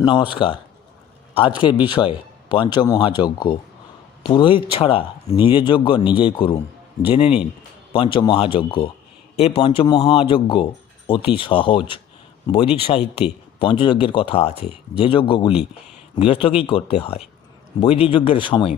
নমস্কার। আজকের বিষয় পঞ্চমহাযজ্ঞ। পুরোহিত ছাড়া নিজের যজ্ঞ নিজেই করুন। জেনে নিন পঞ্চমহাযজ্ঞ। এই পঞ্চমহাযজ্ঞ অতি সহজ। বৈদিক সাহিত্যে পঞ্চযজ্ঞের কথা আছে। যে যজ্ঞগুলি গৃহস্থকেই করতে হয়। বৈদিক যজ্ঞের সময়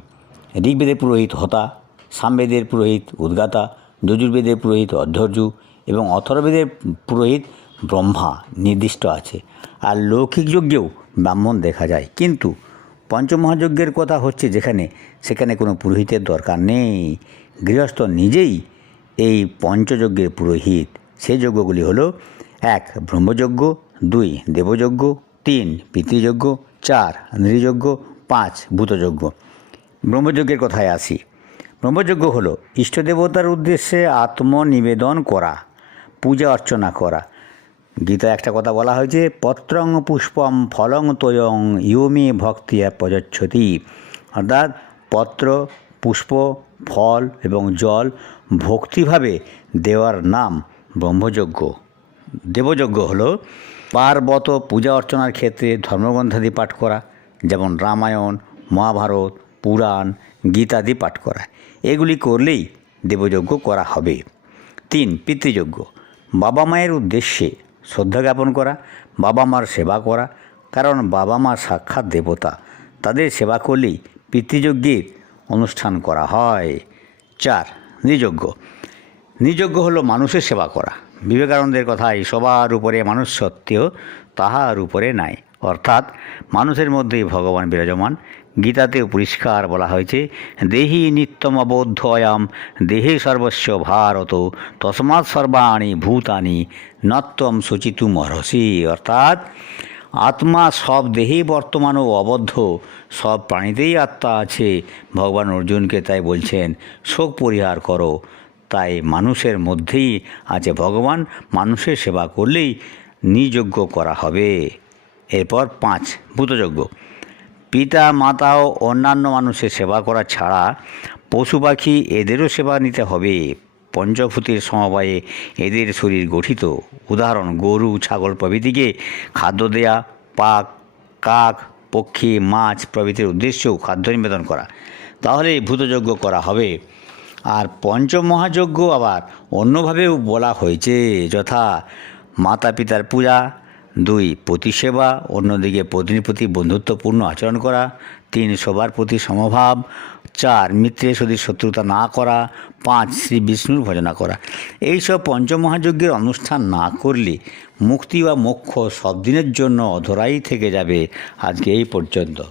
ঋগ্বেদের পুরোহিত হতা, সামবেদের পুরোহিত উদ্গাতা, যজুর্বেদের পুরোহিত অধ্যর্যু এবং অথর্বেদের পুরোহিত ব্রহ্মা নির্দিষ্ট আছে। আর লৌকিক যজ্ঞেও ব্রাহ্মণ দেখা যায়। কিন্তু পঞ্চমহাযজ্ঞের কথা হচ্ছে যেখানে, সেখানে কোনো পুরোহিতের দরকার নেই। গৃহস্থ নিজেই এই পঞ্চযজ্ঞের পুরোহিত। সেই যজ্ঞগুলি হলো, এক, ব্রহ্মযজ্ঞ, দুই, দেবযজ্ঞ, তিন, পিতৃযজ্ঞ, চার, নৃযজ্ঞ, পাঁচ, ভূতযজ্ঞ। ব্রহ্মযজ্ঞের কথায় আসি। ব্রহ্মযজ্ঞ হলো ইষ্টদেবতার উদ্দেশ্যে আত্মনিবেদন করা, পূজা অর্চনা করা। গীতা একটা কথা বলা হয়েছে, পত্রং পুষ্পম ফলং তয়ং ইয়মে ভক্তিয়া প্রযচ্ছতি অর্থাৎ পত্র, পুষ্প, ফল এবং জল ভক্তিভাবে দেওয়ার নাম ব্রহ্মযজ্ঞ। দেবযজ্ঞ হলো পার্বত পূজা অর্চনার ক্ষেত্রে ধর্মগ্রন্থাদি পাঠ করা, যেমন রামায়ণ, মহাভারত, পুরাণ, গীতাদি পাঠ করা। এগুলি করলেই দেবযজ্ঞ করা হবে। তিন, পিতৃযজ্ঞ। বাবা মায়ের উদ্দেশ্যে শ্রদ্ধা জ্ঞাপন করা, বাবা মার সেবা করা। কারণ বাবা মা সাক্ষাৎ দেবতা, তাদের সেবা করলেই পিতৃযজ্ঞের অনুষ্ঠান করা হয়। চার, নিযজ্ঞ। নিযজ্ঞ হলো মানুষের সেবা করা। বিবেকানন্দের কথাই সবার উপরে মানুষ সত্ত্বেও তাহার উপরে নাই। অর্থাৎ মানুষের মধ্যেই ভগবান বিরাজমান। গীতাতেও পরিষ্কার বলা হয়েছে, দেহি নিত্যম অবদ্ধ অয়াম দেহে সর্বস্ব ভারত, তসমাৎ সর্বাণী ভূতানি নত্যম শুচিতুম অরসি অর্থাৎ, আত্মা সব দেহেই বর্তমান ও অবদ্ধ, সব প্রাণীতেই আত্মা আছে। ভগবান অর্জুনকে তাই বলছেন, শোক পরিহার করো। তাই মানুষের মধ্যেই আছে ভগবান, মানুষের সেবা করলেই নিযোগ্য করা হবে। এরপর পাঁচ, ভূতযজ্ঞ। পিতা, মাতা ও অন্যান্য মানুষের সেবা করা ছাড়া পশু পাখি এদেরও সেবা নিতে হবে। পঞ্চভূতির সমবায়ে এদের শরীর গঠিত। উদাহরণ, গরু, ছাগল প্রভৃতিকে খাদ্য দেয়া, পাক, কাক, পক্ষী, মাছ প্রভৃতির উদ্দেশ্যেও খাদ্য নিবেদন করা। তাহলে ভূতযজ্ঞ করা হবে। আর পঞ্চমহাযজ্ঞ আবার অন্যভাবেও বলা হয়েছে, যথা মাতা পিতার পূজা দুই, প্রতিসেবা, অন্যদিকে পত্নীর প্রতি বন্ধুত্বপূর্ণ আচরণ করা, তিন সবার প্রতি সমভাব, চার, মিত্রের সদি শত্রুতা না করা, পাঁচ, শ্রী বিষ্ণুর ভজনা করা। এইসব পঞ্চমহাযজ্ঞের অনুষ্ঠান না করলে মুক্তি বা মোক্ষ সব দিনের জন্য অধরাই থেকে যাবে আজকে এই পর্যন্ত।